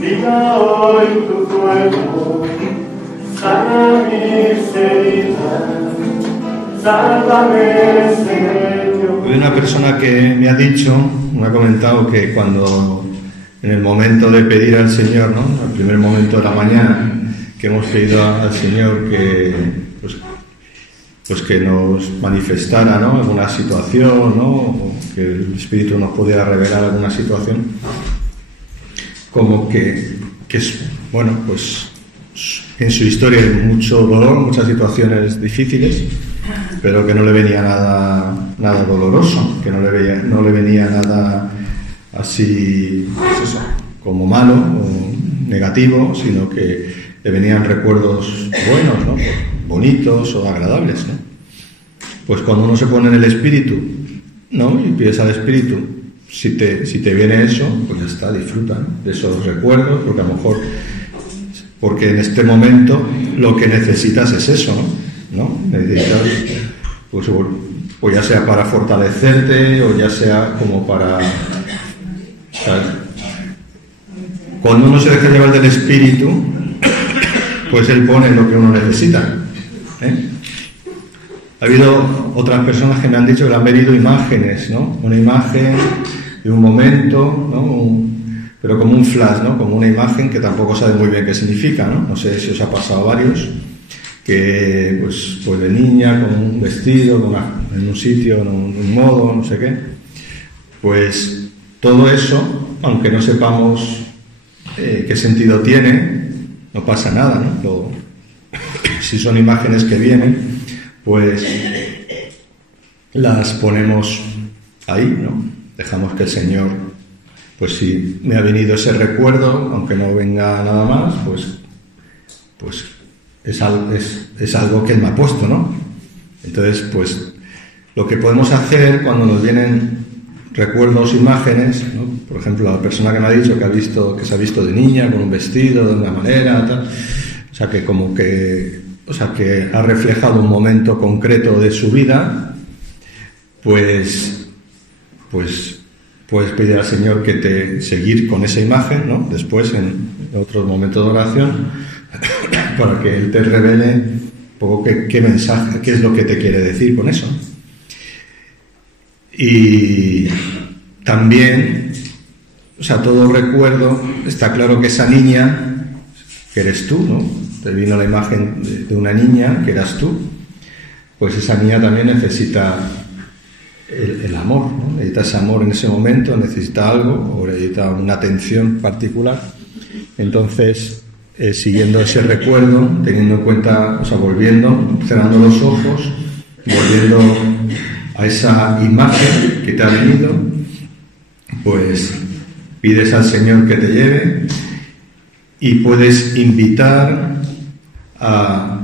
Diga hoy tu cuerpo, sana mis heridas, sálvame, Señor. Hay una persona que me ha comentado que cuando en el momento de pedir al Señor, ¿no?, al primer momento de la mañana, que hemos pedido al Señor que pues que nos manifestara, ¿no?, alguna situación, ¿no?, o que el Espíritu nos pudiera revelar alguna situación, como que es, bueno, pues en su historia hay mucho dolor, muchas situaciones difíciles, pero que no le venía nada doloroso, que no le venía nada así, pues eso, como malo o negativo, sino que le venían recuerdos buenos, ¿no?, bonitos o agradables, ¿no? Pues cuando uno se pone en el Espíritu, ¿no?, y pides al Espíritu, si te viene eso, pues ya está, disfruta, ¿no?, de esos recuerdos, porque en este momento lo que necesitas es eso, ¿no? Necesitas, pues ya sea para fortalecerte o ya sea como para, ¿sabes? Cuando uno se deja llevar del Espíritu, pues Él pone lo que uno necesita, ¿eh? Ha habido otras personas que me han dicho que le han venido imágenes, ¿no? Una imagen de un momento, ¿no?, pero como un flash, ¿no?, como una imagen que tampoco sabe muy bien qué significa, ¿no? No sé si os ha pasado a varios, que pues de niña, con un vestido, en un sitio, en un modo, no sé qué. Pues todo eso, aunque no sepamos qué sentido tiene, no pasa nada, ¿no? Si son imágenes que vienen, pues las ponemos ahí, ¿no? Dejamos que el Señor, pues si me ha venido ese recuerdo, aunque no venga nada más, pues es algo que Él me ha puesto, ¿no? Entonces, pues lo que podemos hacer cuando nos vienen recuerdos, imágenes, ¿no? Por ejemplo, la persona que me ha dicho que se ha visto de niña con un vestido de una manera, tal, o sea que ha reflejado un momento concreto de su vida, pues puedes pedir al Señor que seguir con esa imagen, ¿no?, después en otros momentos de oración, para que Él te revele un poco qué mensaje, qué es lo que te quiere decir con eso. Y también, o sea, todo recuerdo, está claro que esa niña, que eres tú, ¿no?, te vino la imagen de una niña, que eras tú, pues esa niña también necesita el amor, ¿no? Necesita ese amor en ese momento, necesita algo, o necesita una atención particular. Entonces, siguiendo ese recuerdo, teniendo en cuenta, o sea, volviendo, cerrando los ojos, volviendo a esa imagen que te ha venido, pues pides al Señor que te lleve y puedes invitar a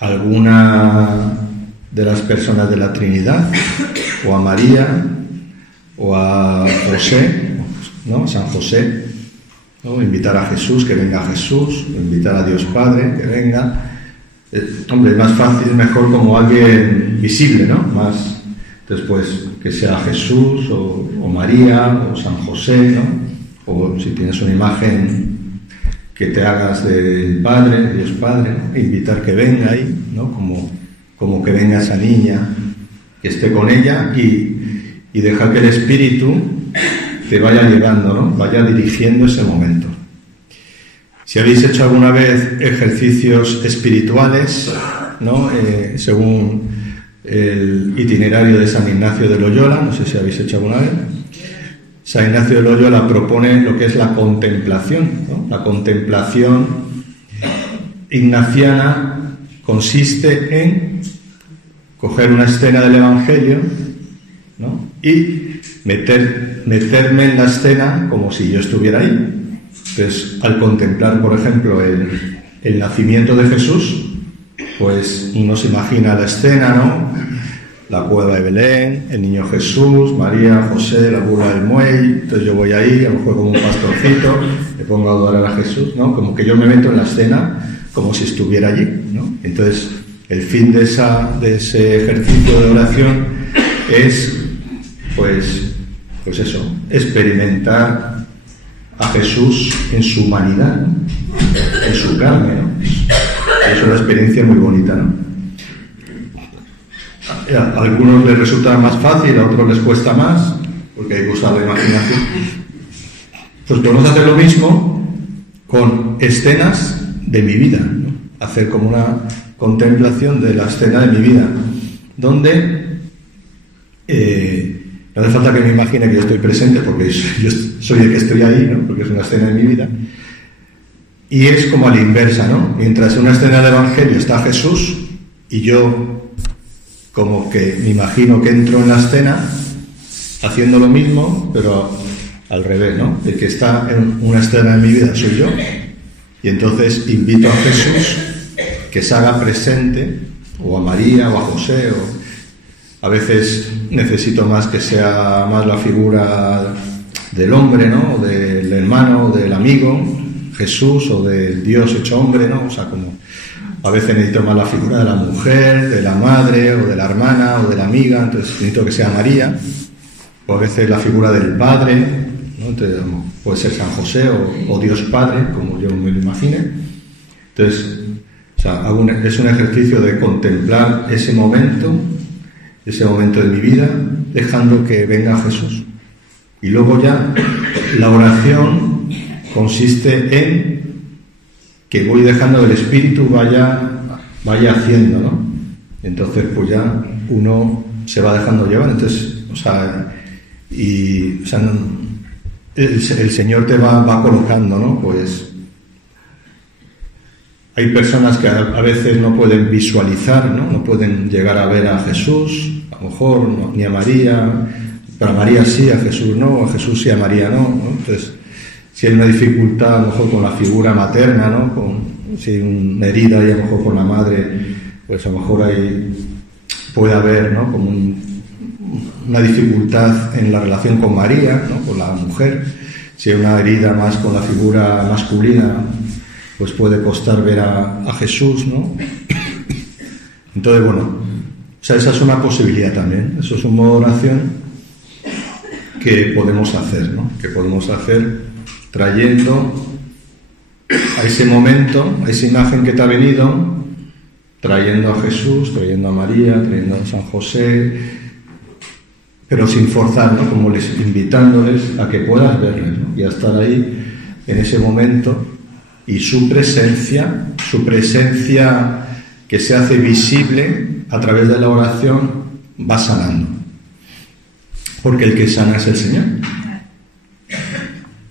alguna de las personas de la Trinidad, o a María, o a José, ¿no?, San José, ¿no?, invitar a Jesús, que venga Jesús, invitar a Dios Padre, que venga. Hombre, es más fácil, mejor como alguien visible, ¿no?, más, después que sea Jesús, o María, o San José, ¿no?, o si tienes una imagen que te hagas del Padre, de Dios Padre, ¿no?, invitar que venga ahí, ¿no?, como que venga esa niña, que esté con ella y dejar que el Espíritu te vaya llevando, ¿no?, vaya dirigiendo ese momento. Si habéis hecho alguna vez ejercicios espirituales, ¿no?, según el itinerario de San Ignacio de Loyola, no sé si habéis hecho alguna vez, San Ignacio de Loyola propone lo que es la contemplación, ¿no? La contemplación ignaciana consiste en coger una escena del Evangelio, ¿no?, y meterme en la escena como si yo estuviera ahí. Entonces, al contemplar, por ejemplo, el nacimiento de Jesús, pues uno se imagina la escena, ¿no?, la cueva de Belén, el niño Jesús, María, José, la burla del muelle. Entonces yo voy ahí, a lo mejor como un pastorcito, me pongo a adorar a Jesús, ¿no? Como que yo me meto en la escena como si estuviera allí, ¿no? Entonces el fin de ese ejercicio de oración es, pues eso, experimentar a Jesús en su humanidad, ¿no? En su carne, ¿no? Es una experiencia muy bonita, ¿no? A algunos les resulta más fácil, a otros les cuesta más, porque hay que usar la imaginación. Pues podemos hacer lo mismo con escenas de mi vida, ¿no? Hacer como una contemplación de la escena de mi vida, donde no hace falta que me imagine que yo estoy presente, porque yo soy el que estoy ahí, ¿no? Porque es una escena de mi vida. Y es como a la inversa, ¿no? Mientras en una escena del Evangelio está Jesús y yo como que me imagino que entro en la escena haciendo lo mismo, pero al revés, ¿no? El que está en una escena de mi vida soy yo, y entonces invito a Jesús que se haga presente, o a María, o a José, o a veces necesito más que sea más la figura del hombre, ¿no? O del hermano, o del amigo, Jesús, o del Dios hecho hombre, ¿no? O sea, como a veces necesito más la figura de la mujer, de la madre, o de la hermana, o de la amiga, entonces necesito que sea María, o a veces la figura del Padre, ¿no? Entonces, puede ser San José o Dios Padre, como yo me lo imagine. Entonces, o sea, es un ejercicio de contemplar ese momento de mi vida, dejando que venga Jesús. Y luego ya la oración consiste en que voy dejando que el Espíritu vaya haciendo, ¿no? Entonces, pues ya uno se va dejando llevar. Entonces, el Señor te va colocando, ¿no? Pues hay personas que a veces no pueden visualizar, ¿no? No pueden llegar a ver a Jesús, a lo mejor, no, ni a María, pero a María sí, a Jesús no, a Jesús sí, a María no, ¿no? Entonces, si hay una dificultad a lo mejor con la figura materna, ¿no? Si hay una herida y a lo mejor con la madre, pues a lo mejor ahí puede haber, ¿no? Como una dificultad en la relación con María, ¿no? Con la mujer. Si hay una herida más con la figura masculina, pues puede costar ver a Jesús, ¿no? Entonces, bueno, o sea, esa es una posibilidad también. Eso es un modo de oración que podemos hacer, ¿no? Que podemos hacer trayendo a ese momento, a esa imagen que te ha venido, trayendo a Jesús, trayendo a María, trayendo a San José, pero sin forzar, ¿no? Como invitándoles a que puedas verles, ¿no? Y a estar ahí en ese momento, y su presencia que se hace visible a través de la oración va sanando, porque el que sana es el Señor.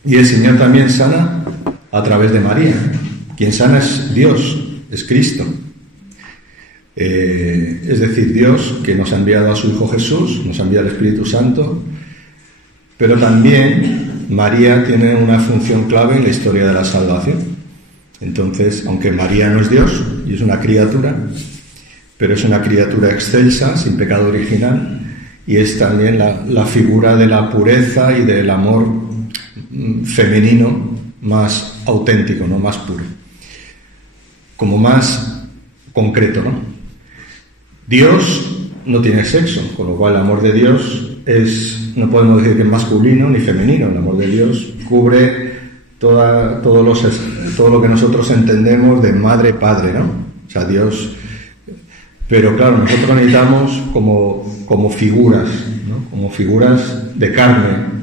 Y el Señor también sana a través de María. Quien sana es Dios, es Cristo. Es decir, Dios que nos ha enviado a su Hijo Jesús, nos ha enviado el Espíritu Santo, pero también María tiene una función clave en la historia de la salvación. Entonces, aunque María no es Dios y es una criatura, pero es una criatura excelsa, sin pecado original, y es también la figura de la pureza y del amor femenino más auténtico, ¿no? Más puro, como más concreto, ¿no? Dios no tiene sexo, con lo cual el amor de Dios no podemos decir que es masculino ni femenino. El amor de Dios cubre todo lo que nosotros entendemos de madre-padre, ¿no? O sea, Dios. Pero claro, nosotros necesitamos como figuras, ¿no? Como figuras de carne.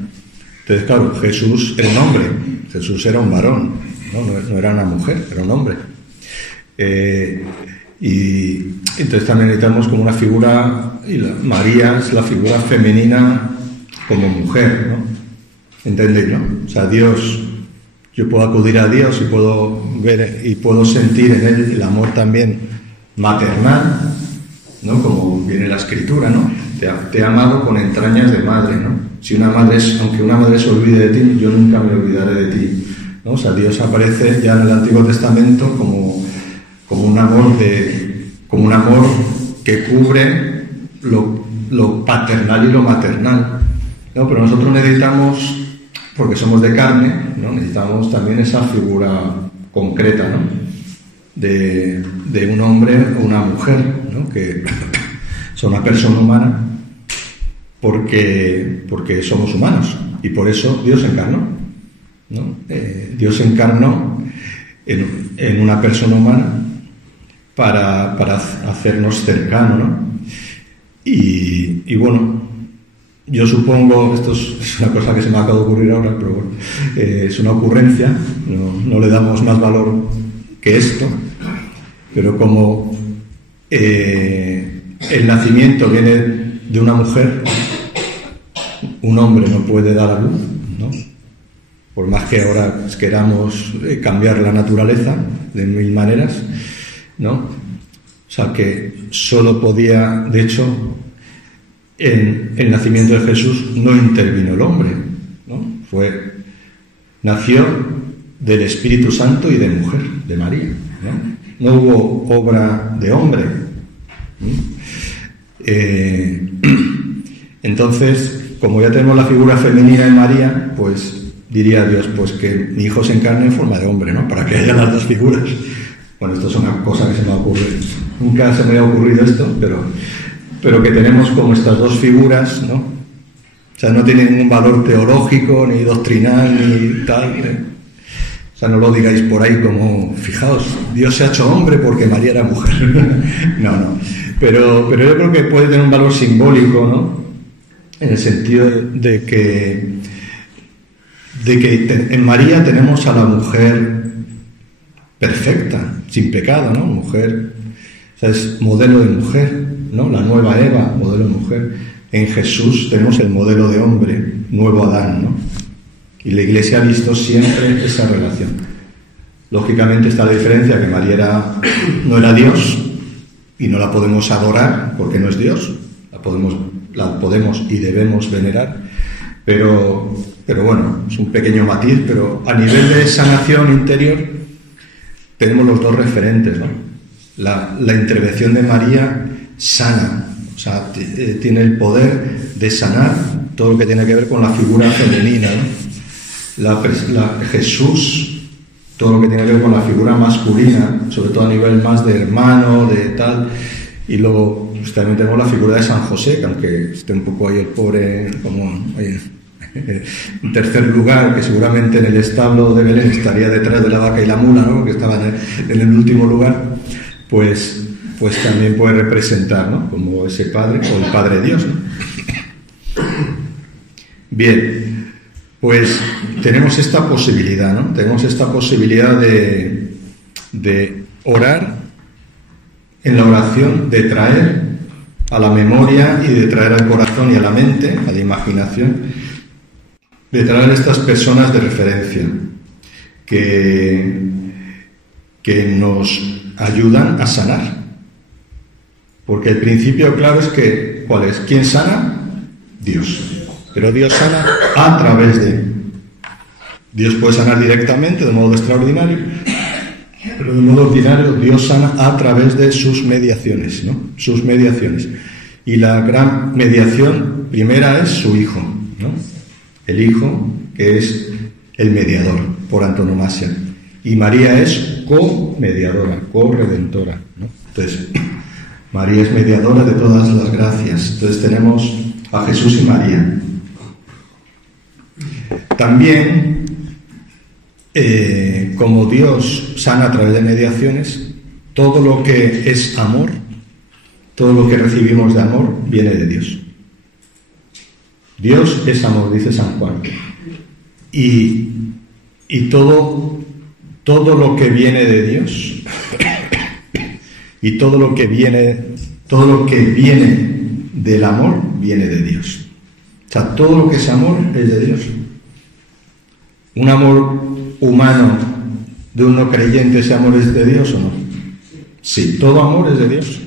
Entonces, claro, Jesús era un hombre, Jesús era un varón, no era una mujer, era un hombre. Y entonces también necesitamos como una figura, y María es la figura femenina como mujer, ¿no? ¿Entendéis, no? O sea, Dios, yo puedo acudir a Dios y puedo ver y puedo sentir en Él el amor también maternal, ¿no? Como viene la Escritura, ¿no? Te he amado con entrañas de madre, ¿no? Aunque una madre se olvide de ti, yo nunca me olvidaré de ti, ¿no? O sea, Dios aparece ya en el Antiguo Testamento como un amor que cubre lo paternal y lo maternal, ¿no? Pero nosotros necesitamos, porque somos de carne, ¿no? Necesitamos también esa figura concreta, ¿no? De un hombre o una mujer, ¿no? Que son una persona humana porque somos humanos, y por eso Dios encarnó, ¿no? Dios encarnó en una persona humana para hacernos cercano, ¿no? Y bueno, yo supongo, esto es una cosa que se me acaba de ocurrir ahora, pero bueno, es una ocurrencia, no le damos más valor que esto, pero como el nacimiento viene de una mujer, un hombre no puede dar a luz, ¿no? Por más que ahora queramos cambiar la naturaleza de mil maneras, ¿no? O sea que solo podía, de hecho, en el nacimiento de Jesús no intervino el hombre, ¿no? Nació del Espíritu Santo y de mujer, de María, ¿no? No hubo obra de hombre, ¿no? Entonces, como ya tenemos la figura femenina en María, pues diría Dios, pues que mi hijo se encarne en forma de hombre, ¿no? Para que haya las dos figuras. Bueno, esto es una cosa que se me ha ocurrido. Nunca se me ha ocurrido esto, pero que tenemos como estas dos figuras, ¿no? O sea, no tienen ningún valor teológico, ni doctrinal, ni tal. O sea, no lo digáis por ahí como, fijaos, Dios se ha hecho hombre porque María era mujer. No. Pero yo creo que puede tener un valor simbólico, ¿no? En el sentido de que en María tenemos a la mujer perfecta, sin pecado, ¿no? Mujer, o sea, es modelo de mujer, ¿no? La nueva Eva, modelo de mujer. En Jesús tenemos el modelo de hombre, nuevo Adán, ¿no? Y la Iglesia ha visto siempre esa relación. Lógicamente está la diferencia, que María no era Dios y no la podemos adorar porque no es Dios, la podemos y debemos venerar, pero bueno, es un pequeño matiz, pero a nivel de sanación interior tenemos los dos referentes, ¿no? La intervención de María sana, o sea, tiene el poder de sanar todo lo que tiene que ver con la figura femenina, ¿no? Jesús, todo lo que tiene que ver con la figura masculina, sobre todo a nivel más de hermano, de tal, y luego pues, también tenemos la figura de San José, que aunque esté un poco ahí el pobre como en tercer lugar, que seguramente en el establo de Belén estaría detrás de la vaca y la mula, ¿no? Que estaban en el último lugar, pues también puede representar, ¿no? Como ese padre o el Padre Dios, ¿no? Bien, pues tenemos esta posibilidad, ¿no? Tenemos esta posibilidad de orar en la oración, de traer a la memoria y de traer al corazón y a la mente, a la imaginación, de traer a estas personas de referencia que nos ayudan a sanar. Porque el principio claro es que, ¿cuál es? ¿Quién sana? Dios. Pero Dios sana a través de... Dios puede sanar directamente, de modo extraordinario, pero de modo ordinario Dios sana a través de sus mediaciones, ¿no? Sus mediaciones. Y la gran mediación primera es su Hijo, ¿no? El Hijo, que es el mediador, por antonomasia. Y María es co-mediadora, co-redentora, ¿no? Entonces, María es mediadora de todas las gracias. Entonces tenemos a Jesús y María. También, como Dios sana a través de mediaciones, todo lo que es amor, todo lo que recibimos de amor, viene de Dios. Dios es amor, dice San Juan. Y todo lo que viene de Dios, y todo lo que viene del amor, viene de Dios. O sea, todo lo que es amor es de Dios. ¿Un amor humano de un no creyente, ese amor es de Dios o no? Sí, todo amor es de Dios.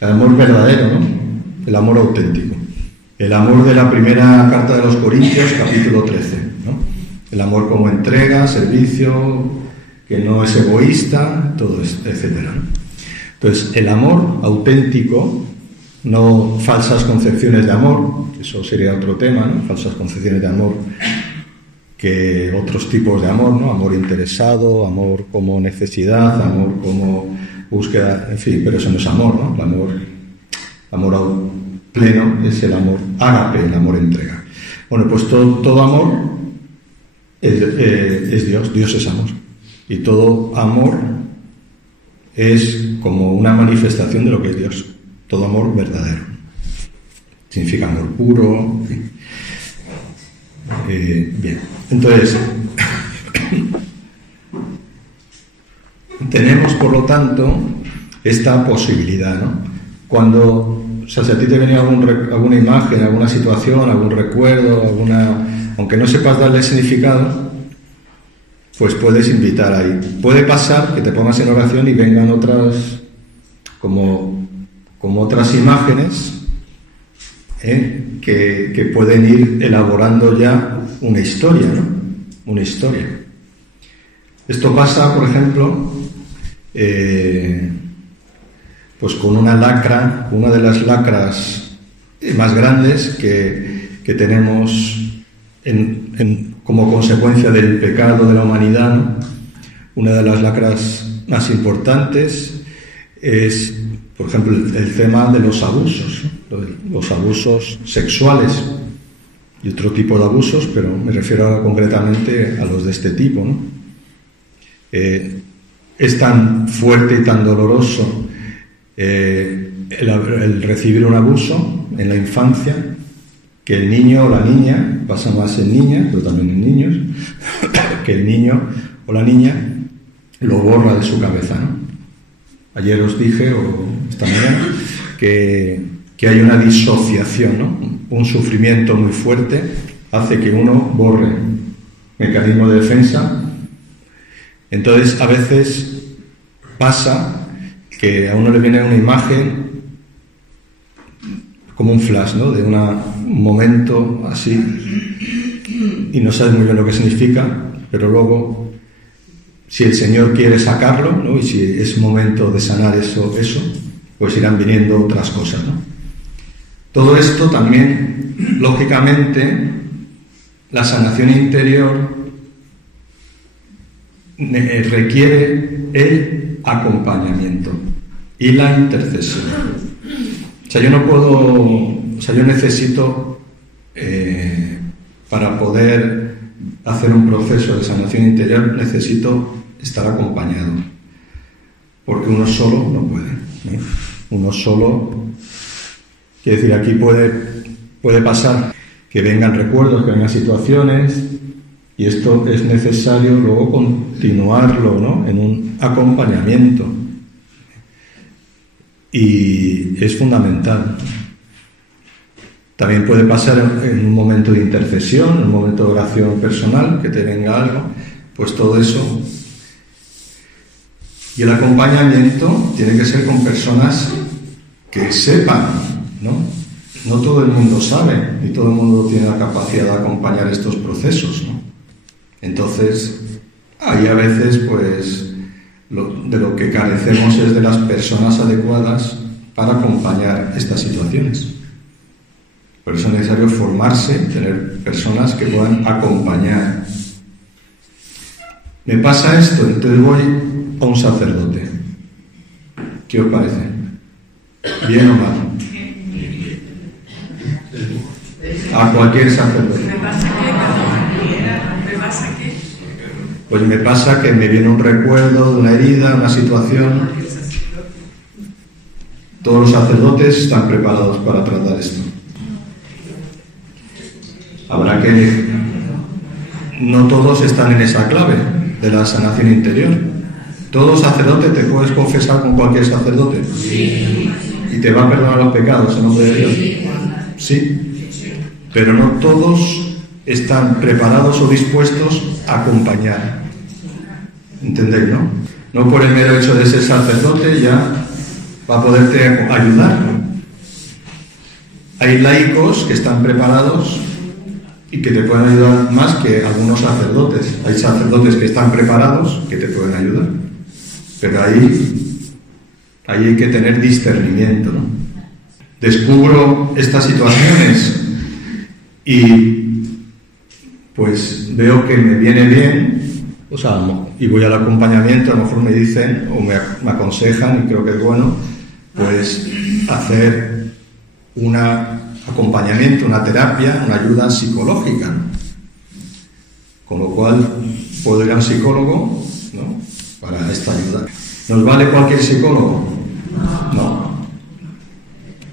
El amor verdadero, ¿no? El amor auténtico. El amor de la primera carta de los Corintios, capítulo 13, ¿no? El amor como entrega, servicio, que no es egoísta, todo esto, etc., ¿no? Entonces, el amor auténtico no falsas concepciones de amor, eso sería otro tema, ¿no? Falsas concepciones de amor, que otros tipos de amor, ¿no? Amor interesado, amor como necesidad, amor como búsqueda, en fin, pero eso no es amor, ¿no? El amor pleno es el amor ágape, el amor entrega. Bueno, pues todo amor es Dios, Dios es amor. Y todo amor es como una manifestación de lo que es Dios. Todo amor verdadero. Significa amor puro. Bien, entonces tenemos por lo tanto esta posibilidad, ¿no? Cuando, o sea, si a ti te venía alguna imagen, alguna situación, algún recuerdo, aunque no sepas darle significado, pues puedes invitar ahí. Puede pasar que te pongas en oración y vengan otras, como otras imágenes, que pueden ir elaborando ya una historia, ¿no? Una historia. Esto pasa, por ejemplo, pues con una de las lacras más grandes que tenemos como consecuencia del pecado de la humanidad, ¿no? Una de las lacras más importantes es, por ejemplo, el tema de los abusos, ¿no? Los abusos sexuales y otro tipo de abusos, pero me refiero ahora concretamente a los de este tipo, ¿no? Es tan fuerte y tan doloroso el recibir un abuso en la infancia, que el niño o la niña, pasa más en niñas, pero también en niños, que el niño o la niña lo borra de su cabeza, ¿no? Ayer os dije, o esta mañana, que hay una disociación, ¿no? Un sufrimiento muy fuerte hace que uno borre mecanismo de defensa. Entonces, a veces pasa que a uno le viene una imagen como un flash, ¿no? De un momento así, y no sabes muy bien lo que significa, pero luego, si el Señor quiere sacarlo, ¿no? Y si es momento de sanar eso, pues irán viniendo otras cosas, ¿no? Todo esto también, lógicamente, la sanación interior requiere el acompañamiento y la intercesión. O sea, yo necesito, para poder hacer un proceso de sanación interior, necesito estar acompañado, porque uno solo no puede, ¿eh? Uno solo, quiere decir, aquí puede pasar que vengan recuerdos, que vengan situaciones, y esto es necesario luego continuarlo, ¿no? En un acompañamiento. Y es fundamental. También puede pasar en un momento de intercesión, en un momento de oración personal, que te venga algo, pues todo eso. Y el acompañamiento tiene que ser con personas que sepan, ¿no? No todo el mundo sabe, ni todo el mundo tiene la capacidad de acompañar estos procesos, ¿no? Entonces, ahí a veces, pues, de lo que carecemos es de las personas adecuadas para acompañar estas situaciones. Por eso es necesario formarse, tener personas que puedan acompañar. Me pasa esto, entonces voy a un sacerdote. ¿Qué os parece? ¿Bien o mal? A cualquier sacerdote. Pues me pasa que me viene un recuerdo de una herida, una situación. Todos los sacerdotes están preparados para tratar esto. Habrá que... No todos están en esa clave de la sanación interior. ¿Todo sacerdote te puedes confesar con cualquier sacerdote? Sí. ¿Y te va a perdonar los pecados en nombre de Dios? Sí. Pero no todos están preparados o dispuestos a acompañar. ¿Entendéis, no? No por el mero hecho de ser sacerdote ya va a poderte ayudar. Hay laicos que están preparados y que te pueden ayudar más que algunos sacerdotes. Hay sacerdotes que están preparados que te pueden ayudar. Pero ahí hay que tener discernimiento, ¿no? descubro estas situaciones y pues veo que me viene bien, o sea, y voy al acompañamiento, a lo mejor me dicen o me aconsejan, y creo que es bueno, pues hacer un acompañamiento, una terapia, una ayuda psicológica, ¿no? Con lo cual puedo ir a un psicólogo, ¿no?, para esta ayuda. ¿Nos vale cualquier psicólogo? No.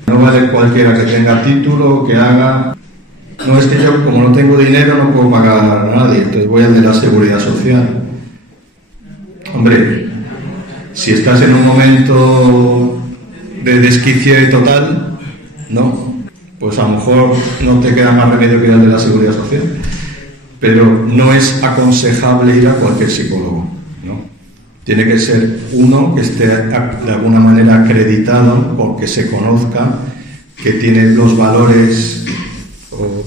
No vale cualquiera que tenga título, que haga... No, es que yo, como no tengo dinero, no puedo pagar a nadie, entonces voy al de la Seguridad Social. Hombre, si estás en un momento de desquicie total, no, pues a lo mejor no te queda más remedio que ir al de la Seguridad Social. Pero no es aconsejable ir a cualquier psicólogo, ¿no? Tiene que ser uno que esté de alguna manera acreditado, porque se conozca que tiene los valores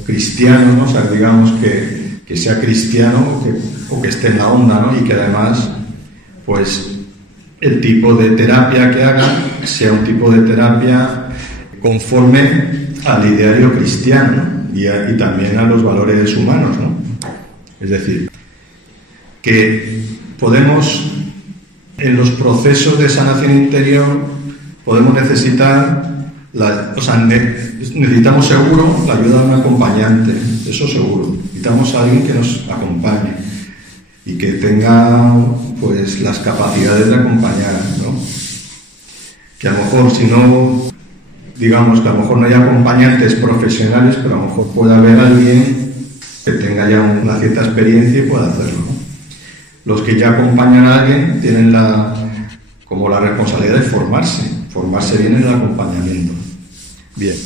cristianos, ¿no? O sea, digamos que sea cristiano o que esté en la onda, ¿no? Y que además, pues, el tipo de terapia que haga sea un tipo de terapia conforme al ideario cristiano, ¿no? Y también a los valores humanos, ¿no? Es decir, que podemos, en los procesos de sanación interior, podemos necesitar, necesitamos seguro la ayuda de un acompañante, eso seguro. Necesitamos a alguien que nos acompañe y que tenga, pues, las capacidades de acompañar, ¿no? Que a lo mejor, si no, digamos que a lo mejor no hay acompañantes profesionales, pero a lo mejor puede haber alguien que tenga ya una cierta experiencia y pueda hacerlo, ¿no? Los que ya acompañan a alguien tienen como la responsabilidad de formarse bien en el acompañamiento. Bien,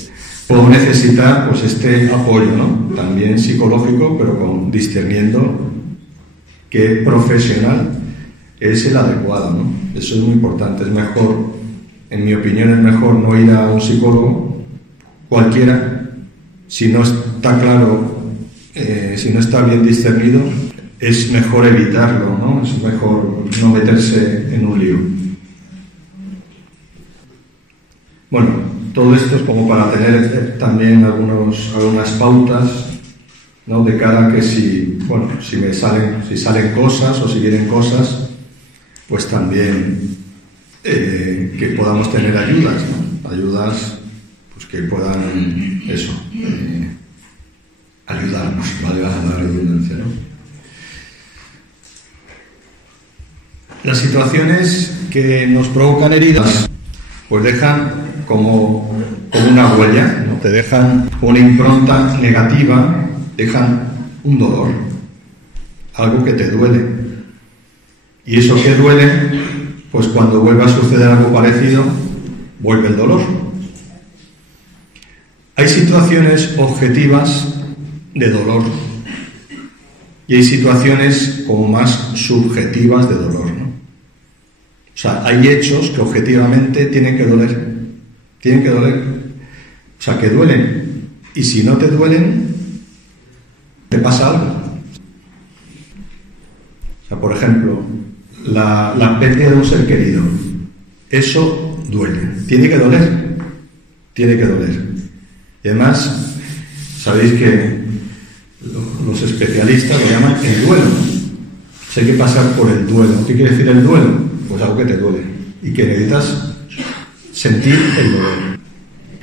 puedo necesitar, pues, este apoyo, ¿no? También psicológico, pero discerniendo qué profesional es el adecuado, ¿no? Eso es muy importante. Es mejor, en mi opinión, es mejor no ir a un psicólogo cualquiera si no está claro. Si no está bien discernido, es mejor evitarlo, ¿no? Es mejor no meterse en un lío. Bueno, todo esto es como para tener también algunas pautas, ¿no? De cara a que si salen cosas o si vienen cosas, pues también que podamos tener ayudas, ¿no? Ayudas, pues, que puedan ayudarnos, valga la redundancia, ¿no? Las situaciones que nos provocan heridas, pues dejan como una huella, ¿no? Te dejan una impronta negativa, dejan un dolor, algo que te duele. Y eso que duele, pues cuando vuelva a suceder algo parecido, vuelve el dolor. Hay situaciones objetivas de dolor y hay situaciones como más subjetivas de dolor, ¿no? O sea, hay hechos que objetivamente tienen que doler, o sea, que duelen, y si no te duelen, te pasa algo. O sea, por ejemplo, la pérdida de un ser querido, eso duele, tiene que doler, y además, sabéis que los especialistas lo llaman el duelo. O sea, hay que pasar por el duelo. ¿Qué quiere decir el duelo? Pues algo que te duele y que necesitas sentir el dolor.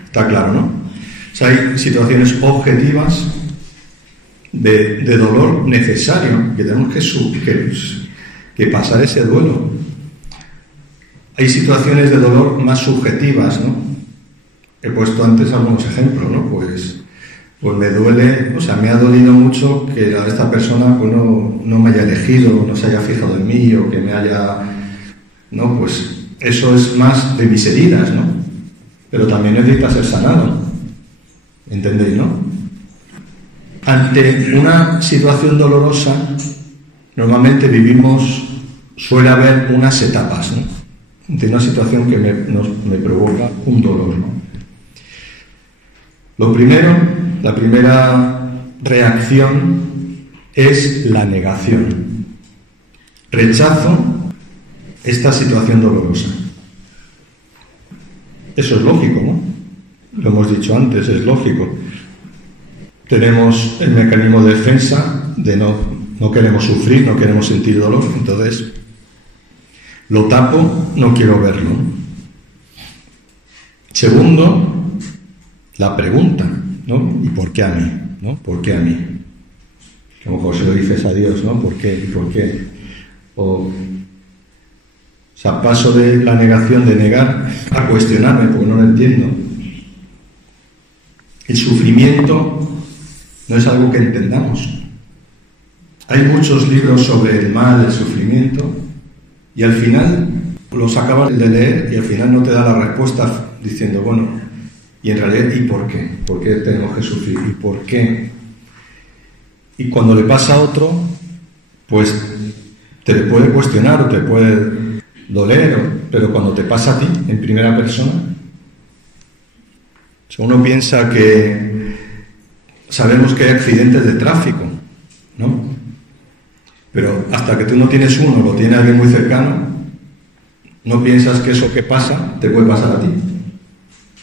Está claro, ¿no? O sea, hay situaciones objetivas de dolor necesario, que tenemos que pasar ese duelo. Hay situaciones de dolor más subjetivas, ¿no? He puesto antes algunos ejemplos, ¿no? Pues me duele, o sea, me ha dolido mucho que a esta persona, pues, no me haya elegido, no se haya fijado en mí, o que me haya... No, pues eso es más de mis heridas, ¿no? Pero también necesita ser sanado. ¿Entendéis, no? Ante una situación dolorosa, normalmente suele haber unas etapas, ¿no? Ante una situación que me provoca un dolor, ¿no? La primera reacción es la negación. Rechazo esta situación dolorosa. Eso es lógico, ¿no? lo hemos dicho antes, es lógico. Tenemos el mecanismo de defensa de no queremos sufrir, no queremos sentir dolor, entonces lo tapo, no quiero verlo. Segundo, la pregunta, ¿no? ¿Y por qué a mí? ¿No? ¿Por qué a mí? A lo mejor se lo dices a Dios, ¿no? ¿Por qué? ¿Y por qué? O sea, paso de la negación de negar a cuestionarme porque no lo entiendo. El sufrimiento no es algo que entendamos. Hay muchos libros sobre el mal, el sufrimiento, y al final los acabas de leer y al final no te da la respuesta diciendo, bueno, y en realidad, ¿y por qué? ¿Por qué tenemos que sufrir? ¿Y por qué? Y cuando le pasa a otro, pues te le puede cuestionar o te puede doler, pero cuando te pasa a ti, en primera persona, o sea, uno piensa que sabemos que hay accidentes de tráfico, ¿no? Pero hasta que tú no tienes uno, lo tiene alguien muy cercano, no piensas que eso que pasa te puede pasar a ti.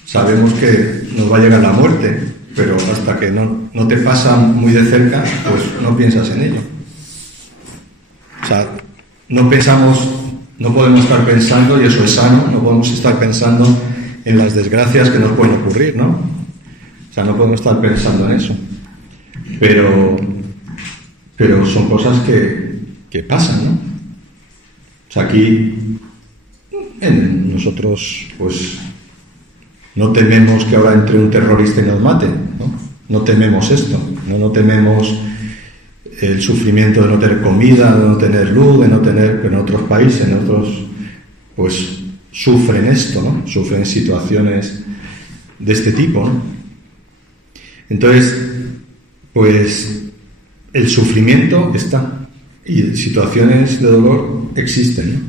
Sabemos que nos va a llegar la muerte, pero hasta que no te pasa muy de cerca, pues no piensas en ello. O sea, no podemos estar pensando, y eso es sano, no podemos estar pensando en las desgracias que nos pueden ocurrir, ¿no? O sea, no podemos estar pensando en eso. Pero son cosas que pasan, ¿no? O sea, aquí nosotros, pues, no tememos que ahora entre un terrorista y nos mate, ¿no? No tememos esto, no tememos el sufrimiento de no tener comida, de no tener luz, de no tener, pero en otros países, en otros, pues, sufren esto, ¿no? Sufren situaciones de este tipo, ¿no? Entonces, pues, el sufrimiento está y situaciones de dolor existen, ¿no?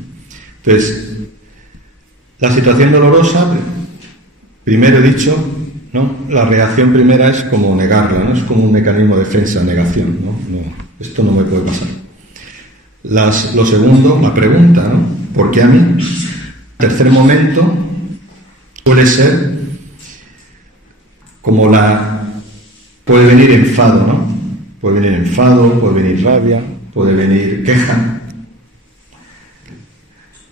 Entonces, la situación dolorosa, primero he dicho, ¿no? La reacción primera es como negarla, ¿no? Es como un mecanismo de defensa, negación, ¿no? No, esto no me puede pasar. Lo segundo, la pregunta, ¿no? ¿Por qué a mí? Tercer momento suele ser como puede venir enfado, ¿no? Puede venir enfado, puede venir rabia, puede venir queja.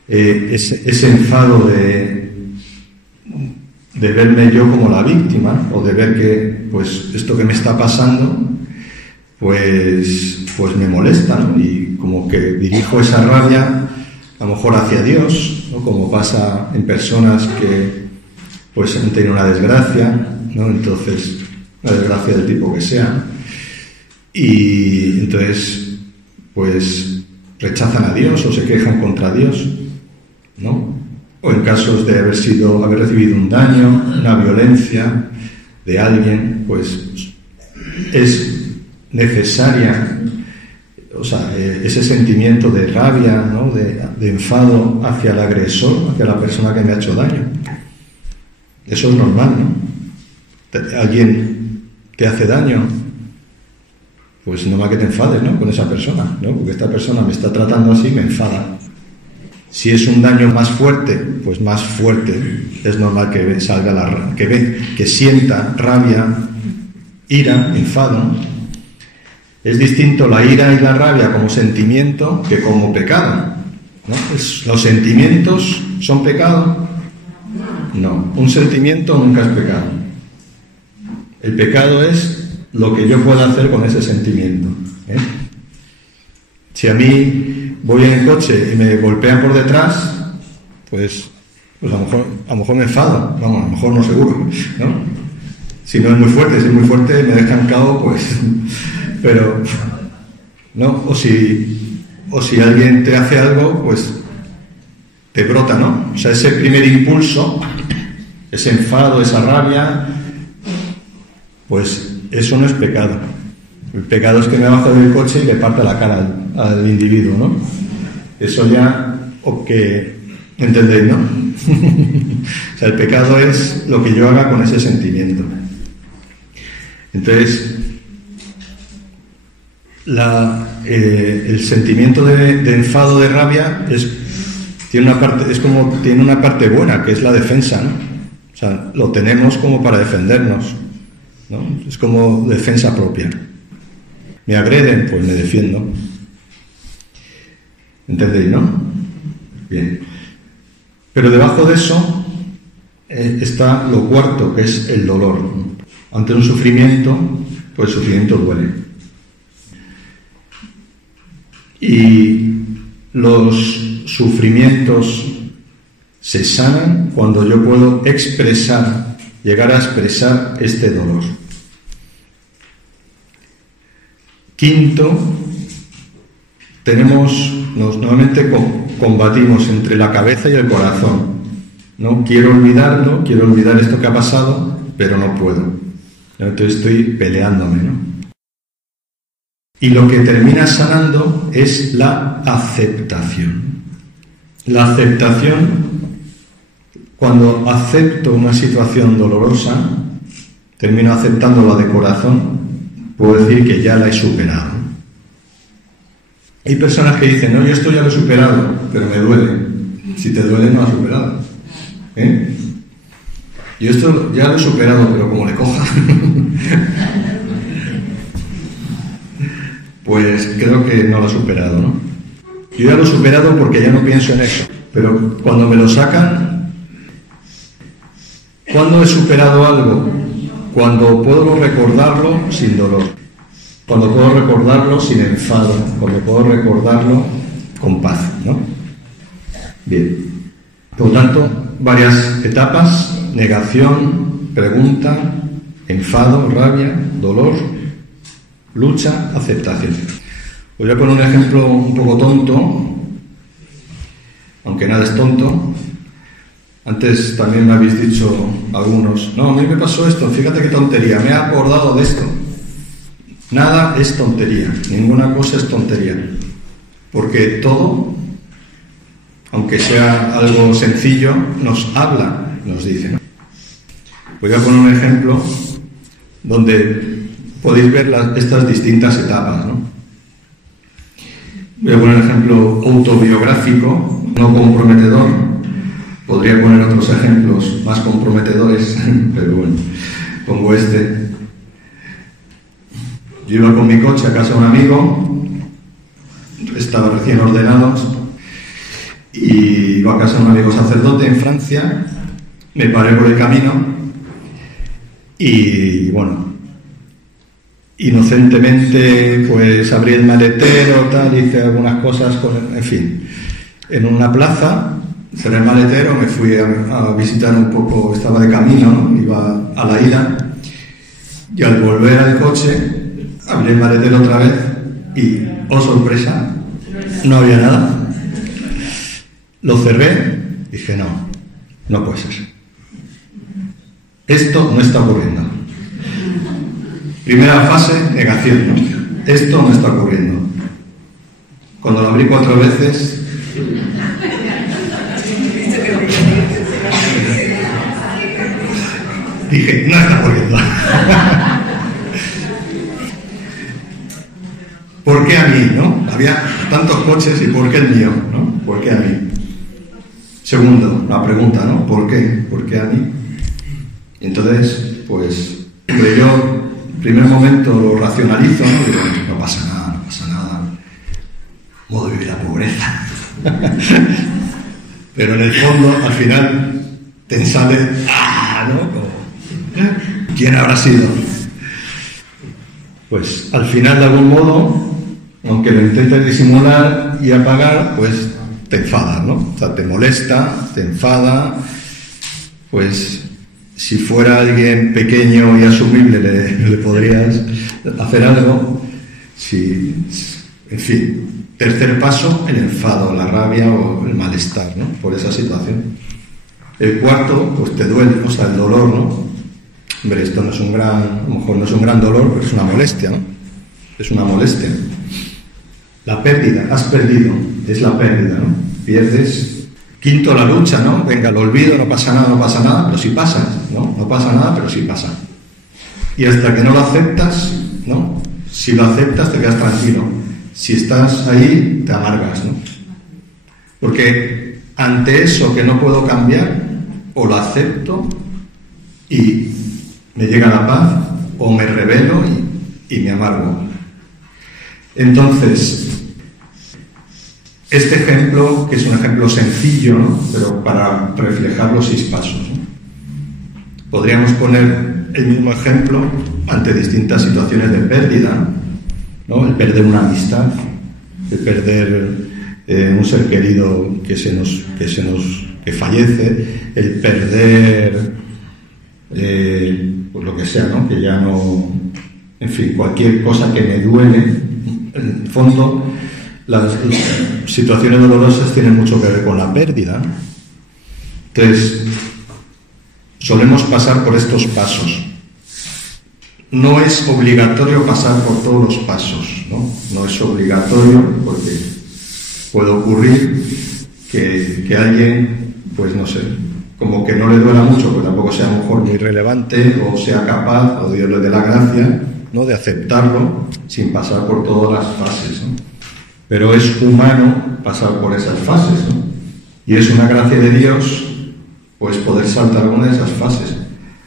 Ese enfado de verme yo como la víctima, o de ver que, pues, esto que me está pasando, pues me molesta, ¿no? Y como que dirijo esa rabia a lo mejor hacia Dios, ¿no? Como pasa en personas que, pues, han tenido una desgracia, ¿no? Entonces, una desgracia del tipo que sea, y entonces, pues, rechazan a Dios o se quejan contra Dios, ¿no? O en casos de haber recibido un daño, una violencia de alguien, pues es necesaria, o sea, ese sentimiento de rabia, ¿no? de enfado hacia el agresor, hacia la persona que me ha hecho daño. Eso es normal, ¿no? Alguien te hace daño, pues no más que te enfades, ¿no? Con esa persona, ¿no? Porque esta persona me está tratando así, me enfada. Si es un daño más fuerte, pues más fuerte. Es normal que salga que sienta rabia, ira, enfado. Es distinto la ira y la rabia como sentimiento que como pecado, ¿no? ¿Los sentimientos son pecado? No, un sentimiento nunca es pecado. El pecado es lo que yo pueda hacer con ese sentimiento, ¿eh? Si a mí voy en el coche y me golpean por detrás, pues a lo mejor me enfado, vamos, a lo mejor no seguro, ¿no? Si no es muy fuerte, me dejan cao, pues, pero, ¿no? O si alguien te hace algo, pues te brota, ¿no? O sea, ese primer impulso, ese enfado, esa rabia, pues eso no es pecado. El pecado es que me bajo del coche y le parta la cara al individuo, ¿no? Eso ya, o que entendéis, ¿no? O sea, el pecado es lo que yo haga con ese sentimiento. Entonces, el sentimiento de enfado, de rabia, tiene una parte buena, que es la defensa, ¿no? O sea, lo tenemos como para defendernos, ¿no? Es como defensa propia. Me agreden, pues me defiendo. ¿Entendéis, no? Bien. Pero debajo de eso está lo cuarto, que es el dolor. Ante un sufrimiento, pues el sufrimiento duele. Y los sufrimientos se sanan cuando yo puedo llegar a expresar este dolor. Quinto, normalmente combatimos entre la cabeza y el corazón, ¿no? Quiero olvidar esto que ha pasado, pero no puedo. Entonces estoy peleándome, ¿no? Y lo que termina sanando es la aceptación. La aceptación, cuando acepto una situación dolorosa, termino aceptándola de corazón, puedo decir que ya la he superado. Hay personas que dicen, no, yo esto ya lo he superado, pero me duele. Si te duele, no lo has superado. Yo esto ya lo he superado, pero como le coja, pues creo que no lo he superado, ¿no? Yo ya lo he superado porque ya no pienso en eso, pero cuando me lo sacan, ¿cuándo he superado algo? Cuando puedo recordarlo sin dolor, cuando puedo recordarlo sin enfado, cuando puedo recordarlo con paz, ¿no? Bien. Por lo tanto, varias etapas: negación, pregunta, enfado, rabia, dolor, lucha, aceptación. Os voy a poner un ejemplo un poco tonto, aunque nada es tonto. Antes también me habéis dicho algunos, no, a mí me pasó esto, fíjate qué tontería, me he acordado de esto. Nada es tontería, ninguna cosa es tontería, porque todo, aunque sea algo sencillo, nos habla, nos dice, ¿no? Voy a poner un ejemplo donde podéis ver estas distintas etapas, ¿no? Voy a poner un ejemplo autobiográfico, no comprometedor. Podría poner otros ejemplos más comprometedores, pero bueno, pongo este. Yo iba con mi coche a casa de un amigo, estaba recién ordenados, y iba a casa de un amigo sacerdote en Francia, me paré por el camino y, bueno, inocentemente pues abrí el maletero, hice algunas cosas, en fin, en una plaza. Cerré el maletero, me fui a visitar un poco, estaba de camino, ¿no? Iba a la ida, y al volver al coche abrí el maletero otra vez y, oh sorpresa, no había nada. Lo cerré, dije no puede ser. Esto no está ocurriendo. Primera fase, negación, ¿no? Esto no está ocurriendo. Cuando lo abrí 4 veces, dije, no está ocurriendo. ¿Por qué a mí, no? Había tantos coches y ¿por qué el mío, no? ¿Por qué a mí? Segundo, la pregunta, ¿no? ¿Por qué? ¿Por qué a mí? Y entonces, pues, yo en primer momento lo racionalizo, ¿no? Digo, no pasa nada. Modo de vivir la pobreza. Pero en el fondo, al final, te sale, ¿no? Como, ¿quién habrá sido? Pues al final, de algún modo, aunque lo intentes disimular y apagar, pues te enfadas, ¿no? O sea, te molesta, te enfada. Pues si fuera alguien pequeño y asumible, le podrías hacer algo. Si, en fin, tercer paso, el enfado, la rabia o el malestar, ¿no? Por esa situación. El cuarto, pues te duele, o sea, el dolor, ¿no? Hombre, esto no es a lo mejor no es un gran dolor, pero es una molestia, ¿no? Es una molestia. La pérdida, has perdido, es la pérdida, ¿no? Pierdes. Quinto, la lucha, ¿no? Venga, lo olvido, no pasa nada, pero sí pasa, ¿no? No pasa nada, pero sí pasa. Y hasta que no lo aceptas, ¿no? Si lo aceptas, te quedas tranquilo. Si estás ahí, te amargas, ¿no? Porque ante eso que no puedo cambiar, o lo acepto y me llega la paz, o me rebelo y me amargo. Entonces, este ejemplo, que es un ejemplo sencillo, ¿no?, pero para reflejar los 6 pasos, ¿no? Podríamos poner el mismo ejemplo ante distintas situaciones de pérdida, ¿no? El perder una amistad, el perder un ser querido que fallece, el perder pues lo que sea, ¿no?, que ya no, en fin, cualquier cosa que me duele. En el fondo, las situaciones dolorosas tienen mucho que ver con la pérdida. Entonces, solemos pasar por estos pasos. No es obligatorio pasar por todos los pasos, ¿no? No es obligatorio, porque puede ocurrir que alguien, pues no sé, como que no le duela mucho, pues tampoco sea a lo mejor muy relevante, o sea capaz, o Dios le dé la gracia, ¿no?, de aceptarlo sin pasar por todas las fases, ¿no? Pero es humano pasar por esas fases, ¿no? Y es una gracia de Dios, pues poder saltar alguna de esas fases.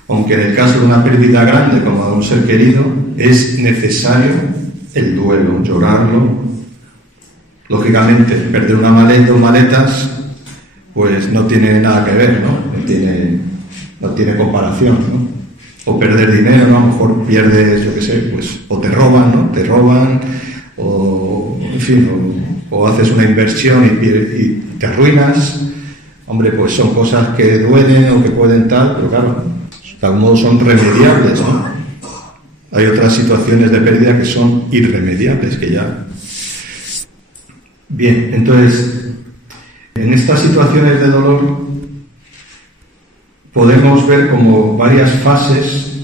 Aunque en el caso de una pérdida grande, como de un ser querido, es necesario el duelo, llorarlo. Lógicamente, perder una maleta o maletas, pues no tiene nada que ver, ¿no? No tiene comparación, ¿no? O perder dinero, ¿no? A lo mejor pierdes, yo qué sé, pues, o te roban, ¿no? Te roban, o, en fin, o haces una inversión y te arruinas. Hombre, pues son cosas que duelen o que pueden tal, pero claro, de algún modo son remediables, ¿no? Hay otras situaciones de pérdida que son irremediables, que ya... Bien, entonces, en estas situaciones de dolor podemos ver como varias fases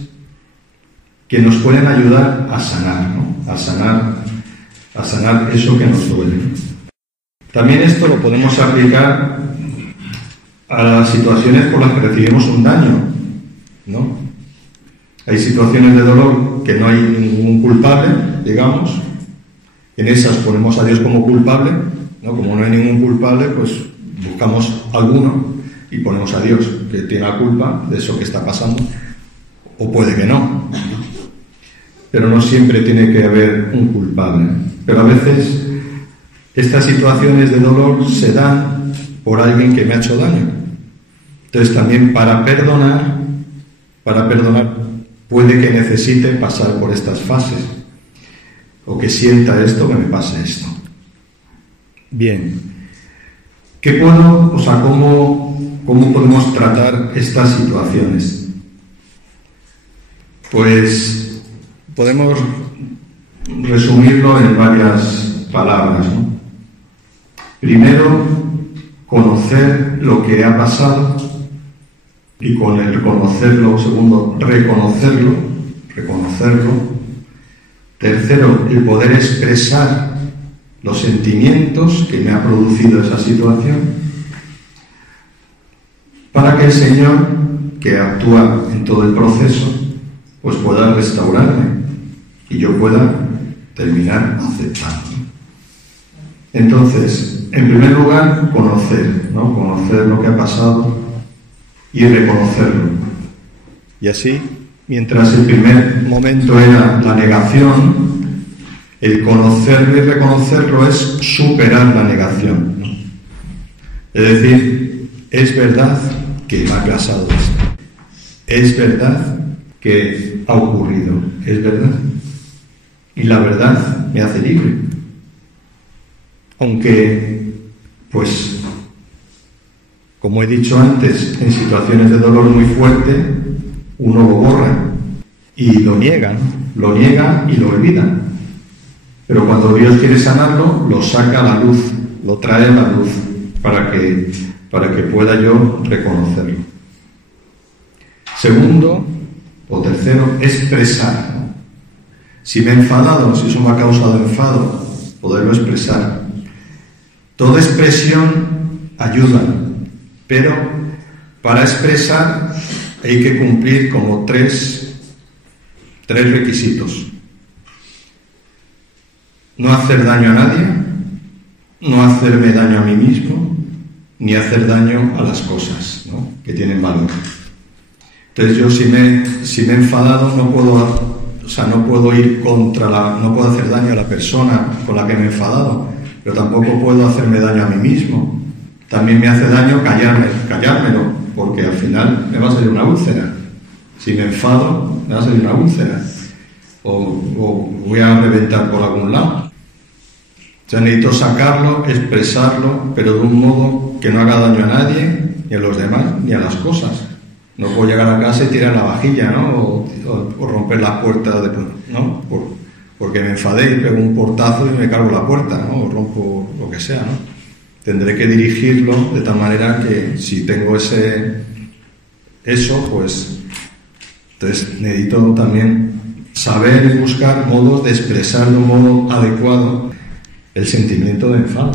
que nos pueden ayudar a sanar, ¿no? A sanar eso que nos duele. También esto lo podemos aplicar a las situaciones por las que recibimos un daño, ¿no? Hay situaciones de dolor que no hay ningún culpable, digamos. En esas ponemos a Dios como culpable, ¿no? Como no hay ningún culpable, pues buscamos alguno y ponemos a Dios que tiene la culpa de eso que está pasando, o puede que no, pero no siempre tiene que haber un culpable. Pero a veces estas situaciones de dolor se dan por alguien que me ha hecho daño. Entonces también para perdonar puede que necesite pasar por estas fases, o que sienta esto, que me pase esto. Bien, ¿cómo podemos tratar estas situaciones? Pues podemos resumirlo en varias palabras, ¿no? Primero, conocer lo que ha pasado, y con el reconocerlo, segundo, reconocerlo. Tercero, el poder expresar los sentimientos que me ha producido esa situación, para que el Señor, que actúa en todo el proceso, pues pueda restaurarme y yo pueda terminar aceptando. Entonces, en primer lugar, conocer, ¿no? Conocer lo que ha pasado y reconocerlo. Y así, mientras el primer momento era la negación, el conocerlo y reconocerlo es superar la negación, ¿no? Es decir, es verdad que me ha pasado esto, es verdad que ha ocurrido, es verdad, y la verdad me hace libre. Aunque, pues, como he dicho antes, en situaciones de dolor muy fuerte, uno lo borra y lo niega y lo olvida. Pero cuando Dios quiere sanarlo, lo saca a la luz, lo trae a la luz, para que pueda yo reconocerlo. Segundo o tercero, expresar, ¿no? Si me he enfadado, si eso me ha causado enfado, poderlo expresar. Toda expresión ayuda, pero para expresar hay que cumplir como tres requisitos. No hacer daño a nadie, no hacerme daño a mí mismo, ni hacer daño a las cosas, ¿no?, que tienen valor. Entonces yo si me he enfadado no puedo ir no puedo hacer daño a la persona con la que me he enfadado, pero tampoco puedo hacerme daño a mí mismo. También me hace daño callármelo, porque al final me va a salir una úlcera. Si me enfado, me va a salir una úlcera. O voy a reventar por algún lado. O sea, necesito sacarlo, expresarlo, pero de un modo que no haga daño a nadie, ni a los demás, ni a las cosas. No puedo llegar a casa y tirar la vajilla, ¿no? O romper la puerta, ¿no? Porque me enfadé y pego un portazo y me cargo la puerta, ¿no? O rompo lo que sea, ¿no? Tendré que dirigirlo de tal manera que si tengo eso, pues entonces necesito también saber y buscar modos de expresar de un modo adecuado el sentimiento de enfado.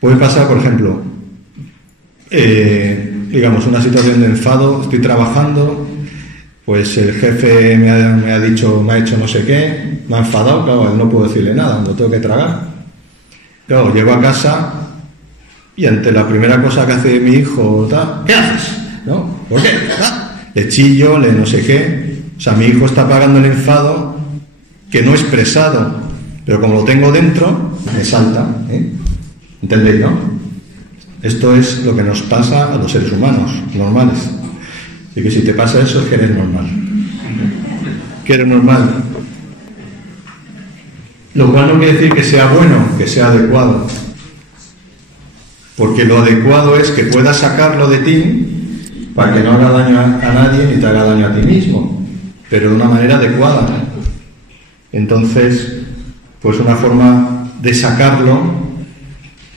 Puede pasar, por ejemplo, digamos, una situación de enfado, estoy trabajando, pues el jefe me ha dicho, me ha hecho no sé qué, me ha enfadado, claro, no puedo decirle nada, no tengo que tragar. Claro, llego a casa y ante la primera cosa que hace mi hijo, ¿qué haces? ¿No? ¿Por qué? Le chillo, le no sé qué. O sea, mi hijo está pagando el enfado que no he expresado, pero como lo tengo dentro, me salta. ¿Entendéis, no? Esto es lo que nos pasa a los seres humanos normales. Así que si te pasa eso, es que eres normal. Que eres normal. Lo cual no quiere decir que sea bueno, que sea adecuado. Porque lo adecuado es que puedas sacarlo de ti para que no haga daño a nadie ni te haga daño a ti mismo, pero de una manera adecuada. Entonces, pues una forma de sacarlo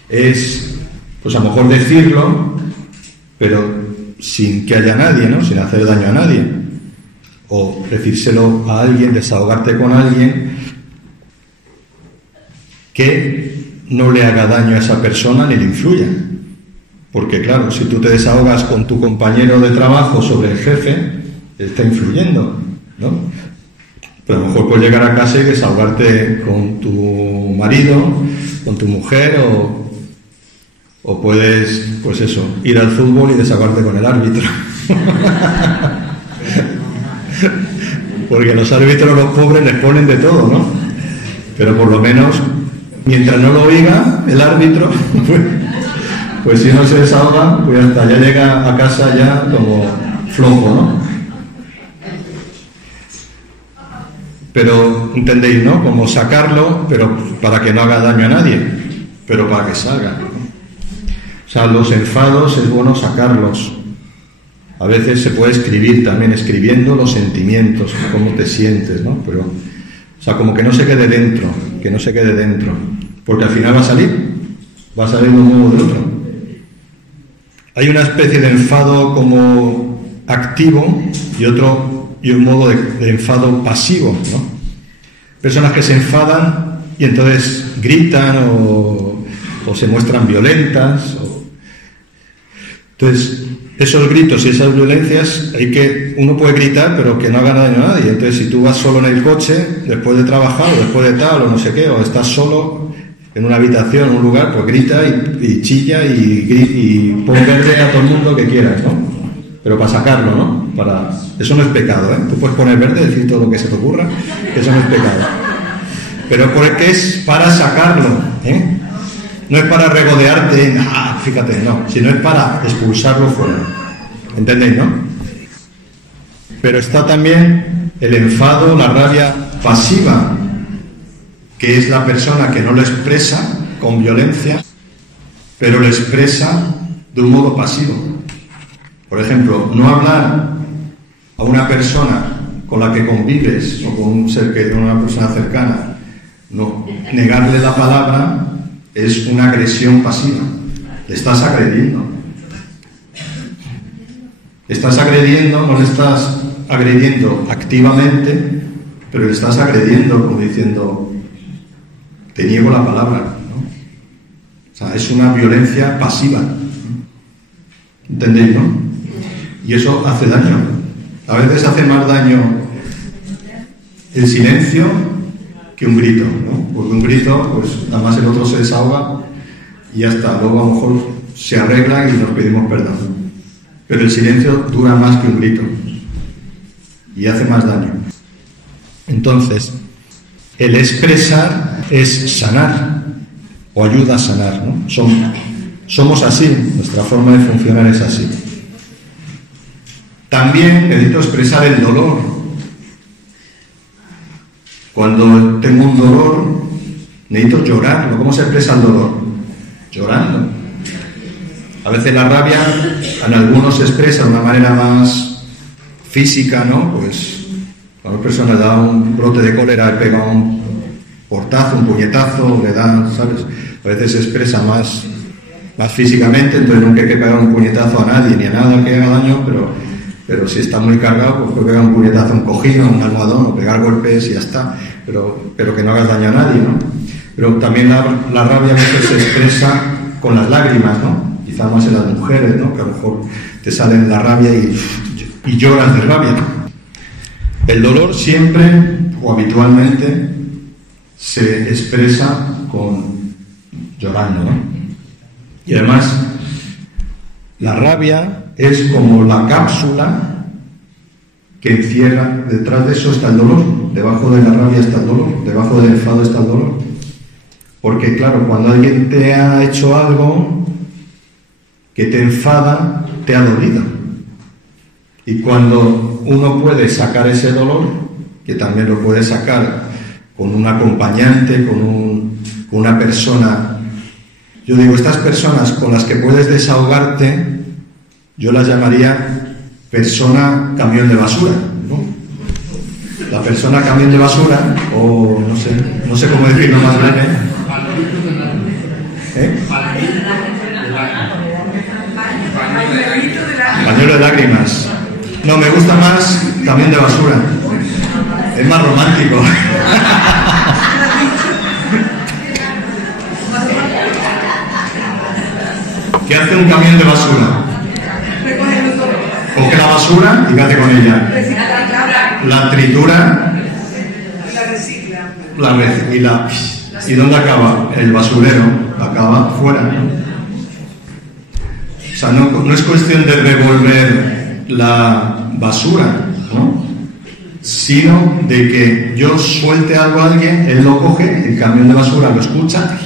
es, pues a lo mejor decirlo, pero sin que haya nadie, ¿no? Sin hacer daño a nadie. O decírselo a alguien, desahogarte con alguien que no le haga daño a esa persona ni le influya. Porque claro, si tú te desahogas con tu compañero de trabajo sobre el jefe, él está influyendo, ¿no? Pero a lo mejor puedes llegar a casa y desahogarte con tu marido, con tu mujer, o puedes, pues eso, ir al fútbol y desahogarte con el árbitro. Porque los árbitros, los pobres, les ponen de todo, ¿no? Pero por lo menos, mientras no lo oiga el árbitro, pues si no se desahoga, pues hasta ya llega a casa ya como flojo, ¿no? Pero, ¿entendéis, no? Como sacarlo, pero para que no haga daño a nadie, pero para que salga, ¿no? O sea, los enfados es bueno sacarlos. A veces se puede escribir también, escribiendo los sentimientos, cómo te sientes, ¿no? Pero, o sea, como que no se quede dentro, porque al final va a salir de un modo o de otro. Hay una especie de enfado como activo y un modo de enfado pasivo, ¿no? Personas que se enfadan y entonces gritan o se muestran violentas. Entonces, esos gritos y esas violencias, uno puede gritar, pero que no haga daño a nadie. Entonces, si tú vas solo en el coche, después de trabajar, o después de tal, o no sé qué, o estás solo en una habitación, en un lugar, pues grita y chilla y pon verde a todo el mundo que quieras, ¿no? Pero para sacarlo, ¿no? Eso no es pecado, ¿eh? Tú puedes poner verde, decir todo lo que se te ocurra, que eso no es pecado. Pero porque es para sacarlo, ¿eh? No es para regodearte, fíjate, no, sino es para expulsarlo fuera. ¿Entendéis, no? Pero está también el enfado, la rabia pasiva, que es la persona que no lo expresa con violencia, pero lo expresa de un modo pasivo. Por ejemplo, no hablar a una persona con la que convives o con un ser querido, una persona cercana, no, negarle la palabra es una agresión pasiva. Le estás agrediendo. Estás agrediendo, no le estás agrediendo activamente, pero le estás agrediendo como diciendo, te niego la palabra, ¿no? O sea, es una violencia pasiva. ¿Entendéis, no? Y eso hace daño. A veces hace más daño el silencio que un grito, ¿no? Porque un grito, pues nada más el otro se desahoga y ya está. Luego a lo mejor se arregla y nos pedimos perdón. pero el silencio dura más que un grito y hace más daño. Entonces, el expresar es sanar o ayuda a sanar, ¿no? Somos así, nuestra forma de funcionar es así. También necesito expresar el dolor. Cuando tengo un dolor, necesito llorarlo. ¿Cómo se expresa el dolor? Llorando. A veces la rabia, en algunos se expresa de una manera más física, ¿no? Pues a una persona le da un brote de cólera, le pega un portazo, un puñetazo, le da, ¿sabes? A veces se expresa más físicamente, entonces nunca hay que pegar un puñetazo a nadie ni a nada que haga daño, pero si está muy cargado, pues puede pegar un puñetazo a un cojín, a un almohadón, o pegar golpes y ya está, pero que no hagas daño a nadie, ¿no? Pero también la rabia a veces se expresa con las lágrimas, ¿no? Quizá más en las mujeres, ¿no? Que a lo mejor te salen la rabia y lloras de rabia. El dolor siempre o habitualmente se expresa llorando, ¿no? Y además, la rabia es como la cápsula que encierra, detrás de eso está el dolor, debajo de la rabia está el dolor, debajo del enfado está el dolor. Porque claro, cuando alguien te ha hecho algo que te enfada, te ha dolido. Y cuando uno puede sacar ese dolor, que también lo puede sacar con un acompañante, con una persona. Yo digo, estas personas con las que puedes desahogarte, yo las llamaría persona camión de basura, ¿no? La persona camión de basura, o no sé cómo decirlo más breve. Pañuelo de lágrimas. No, me gusta más camión de basura. Es más romántico. ¿Qué hace un camión de basura? Coge la basura y ¿qué hace con ella? La tritura. ¿Y dónde acaba? El basurero acaba fuera. O sea, no es cuestión de revolver la basura, ¿no? Sino de que yo suelte algo a alguien, él lo coge, el camión de basura lo escucha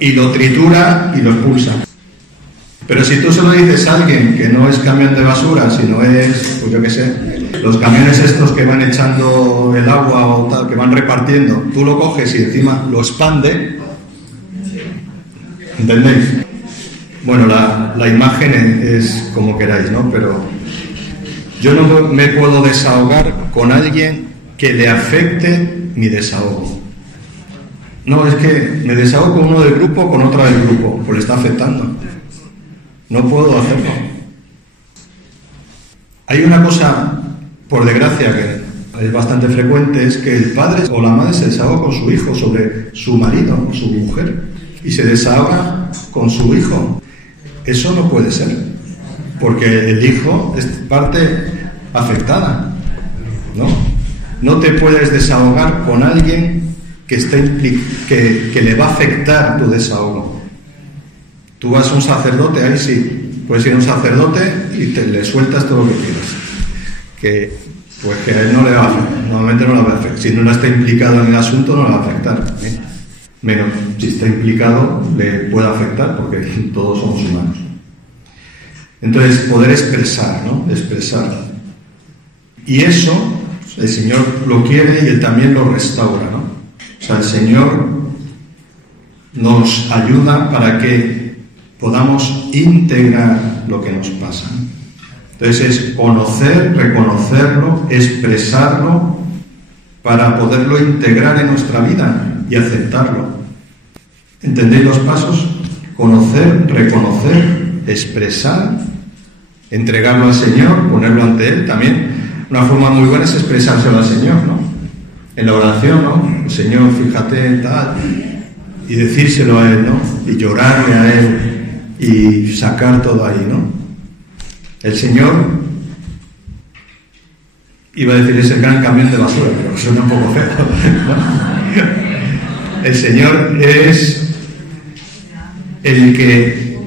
y lo tritura y lo expulsa. Pero si tú solo dices a alguien que no es camión de basura, sino es, pues yo qué sé, los camiones estos que van echando el agua o tal, que van repartiendo, tú lo coges y encima lo expande, ¿entendéis? Bueno, la imagen es como queráis, ¿no? Pero yo no me puedo desahogar con alguien que le afecte mi desahogo. No, es que me desahogo con uno del grupo, con otra del grupo, pues le está afectando. No puedo hacerlo. Hay una cosa, por desgracia, que es bastante frecuente, es que el padre o la madre se desahoga con su hijo sobre su marido o su mujer y se desahoga con su hijo. Eso no puede ser, porque el hijo es parte afectada, ¿no? No te puedes desahogar con alguien que le va a afectar tu desahogo. Tú vas a un sacerdote, ahí sí, puedes ir a un sacerdote y le sueltas todo lo que quieras. Pues que a él no le va a afectar, normalmente no le va a afectar. Si no está implicado en el asunto, no le va a afectar, ¿eh? Menos si está implicado, le puede afectar, porque todos somos humanos. Entonces, poder expresar, ¿no? Expresar. Y eso, el Señor lo quiere y Él también lo restaura, ¿no? O sea, el Señor nos ayuda para que podamos integrar lo que nos pasa. Entonces es conocer, reconocerlo, expresarlo para poderlo integrar en nuestra vida y aceptarlo. ¿Entendéis los pasos? Conocer, reconocer, expresar, entregarlo al Señor, ponerlo ante Él. También una forma muy buena es expresárselo al Señor, ¿no? En la oración, ¿no? Señor, fíjate, tal, y decírselo a Él, ¿no? Y llorarle a Él y sacar todo ahí, ¿no? El Señor, iba a decir, es el gran camión de basura, pero suena un poco feo, ¿no? El Señor es el que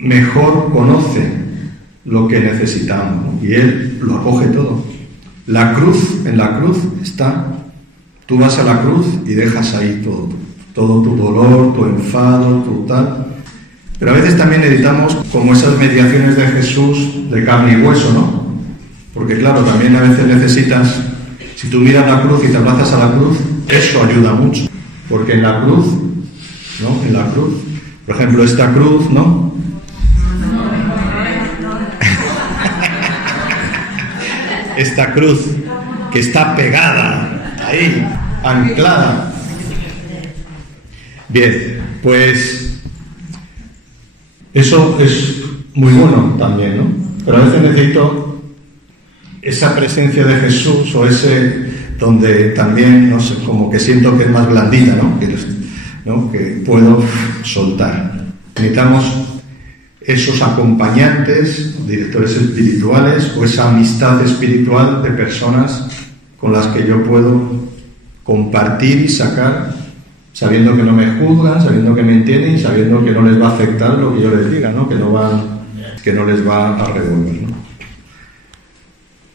mejor conoce lo que necesitamos, ¿no? Y Él lo acoge todo. La cruz, en la cruz está, tú vas a la cruz y dejas ahí todo tu dolor, tu enfado, tu tal. Pero a veces también necesitamos como esas mediaciones de Jesús de carne y hueso, ¿no? Porque claro, también a veces necesitas, si tú miras la cruz y te abrazas a la cruz, eso ayuda mucho. Porque en la cruz, ¿no? En la cruz, por ejemplo, esta cruz, ¿no? Esta cruz que está pegada ahí, anclada. Bien, pues eso es muy bueno también, ¿no? Pero a veces necesito esa presencia de Jesús o ese donde también, no sé, como que siento que es más blandita, ¿no? Que puedo soltar. Necesitamos esos acompañantes, directores espirituales o esa amistad espiritual de personas con las que yo puedo compartir y sacar, sabiendo que no me juzgan, sabiendo que me entienden y sabiendo que no les va a afectar lo que yo les diga, ¿no? Que no les va a revolver, ¿no?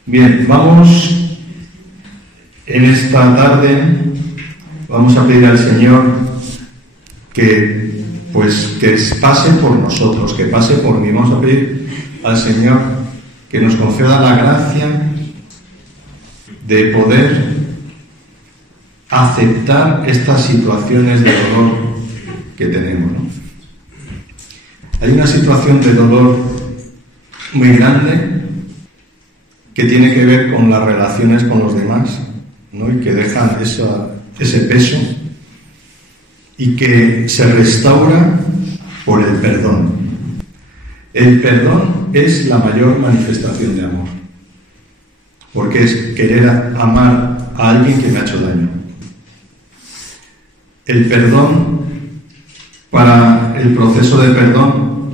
Bien, vamos en esta tarde, vamos a pedir al Señor que pase por nosotros, que pase por mí. Vamos a pedir al Señor que nos conceda la gracia de poder aceptar estas situaciones de dolor que tenemos, ¿no? Hay una situación de dolor muy grande que tiene que ver con las relaciones con los demás, ¿no? Y que dejan ese peso y que se restaura por el perdón. El perdón es la mayor manifestación de amor, porque es querer amar a alguien que me ha hecho daño. El perdón, para el proceso de perdón,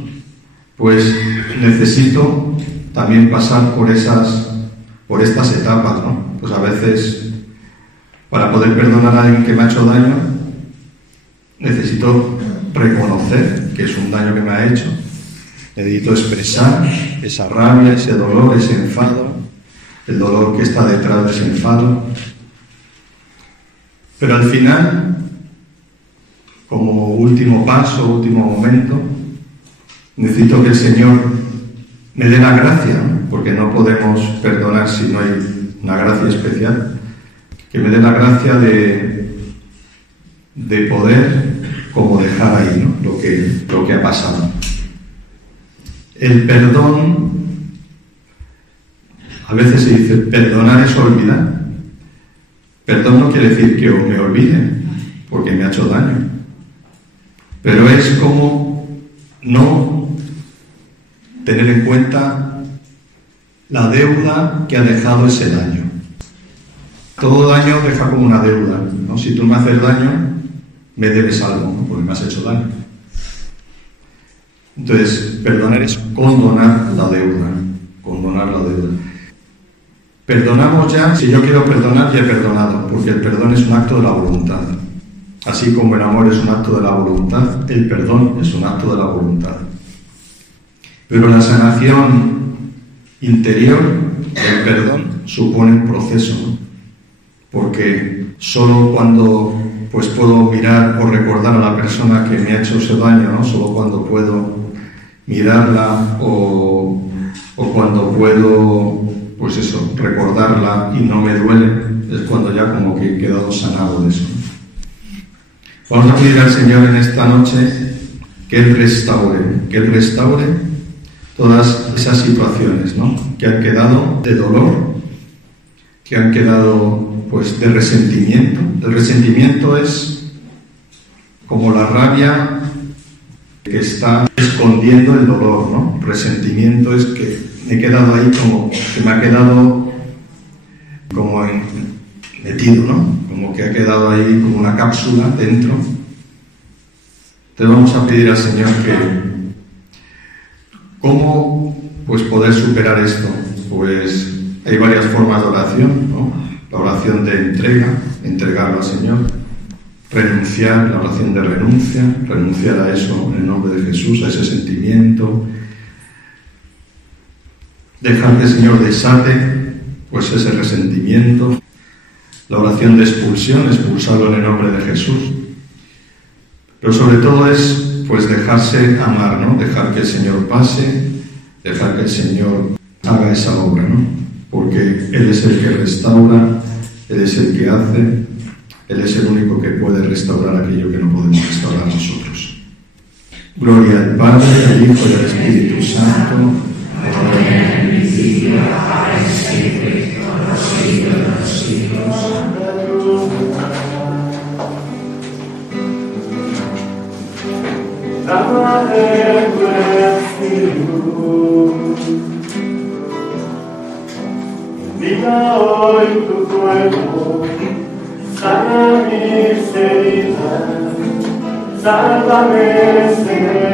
pues necesito también pasar por estas etapas, ¿no? Pues a veces, para poder perdonar a alguien que me ha hecho daño, necesito reconocer que es un daño que me ha hecho. Necesito expresar esa rabia, ese dolor, ese enfado, el dolor que está detrás de ese enfado. Pero al final, como último paso, último momento, necesito que el Señor me dé la gracia, ¿no? Porque no podemos perdonar si no hay una gracia especial. Que me dé la gracia de poder como dejar ahí, ¿no? lo que ha pasado. El perdón, a veces se dice, perdonar es olvidar. Perdón no quiere decir que me olvide, porque me ha hecho daño. Pero es como no tener en cuenta la deuda que ha dejado ese daño. Todo daño deja como una deuda, ¿no? Si tú me haces daño, me debes algo, ¿no? Porque me has hecho daño. Entonces, perdonar es condonar la deuda. Condonar la deuda. Perdonamos ya, si yo quiero perdonar, ya he perdonado, porque el perdón es un acto de la voluntad. Así como el amor es un acto de la voluntad, el perdón es un acto de la voluntad. Pero la sanación interior del perdón supone un proceso, ¿no? Porque solo cuando pues puedo mirar o recordar a la persona que me ha hecho ese daño, ¿no? Solo cuando puedo mirarla o cuando puedo, pues eso, recordarla y no me duele, es cuando ya como que he quedado sanado de eso. Vamos a pedir al Señor en esta noche que Él restaure todas esas situaciones, ¿no? Que han quedado de dolor, que han quedado pues de resentimiento. El resentimiento es como la rabia que está escondiendo el dolor, ¿no? Resentimiento es que me he quedado ahí como que me ha quedado como metido, ¿no? Como que ha quedado ahí como una cápsula dentro. Entonces vamos a pedir al Señor que ¿cómo pues poder superar esto? Pues hay varias formas de oración, ¿no? La oración de entrega, entregarlo al Señor. renunciar, la oración de renunciar a eso en el nombre de Jesús, a ese sentimiento, dejar que el Señor desate pues ese resentimiento, la oración de expulsión, expulsarlo en el nombre de Jesús, pero sobre todo es pues dejarse amar, ¿no? Dejar que el Señor pase, dejar que el Señor haga esa obra, ¿no? Porque Él es el que restaura, Él es el que hace, Él es el único que puede restaurar aquello que no podemos restaurar nosotros. Gloria al Padre, al Hijo y al Espíritu Santo, ahora en el principio, ahora y siempre, por los siglos de los siglos. Dame tu Espíritu, bendiga hoy tu cuerpo, sana mis heridas, sálvame, Señor.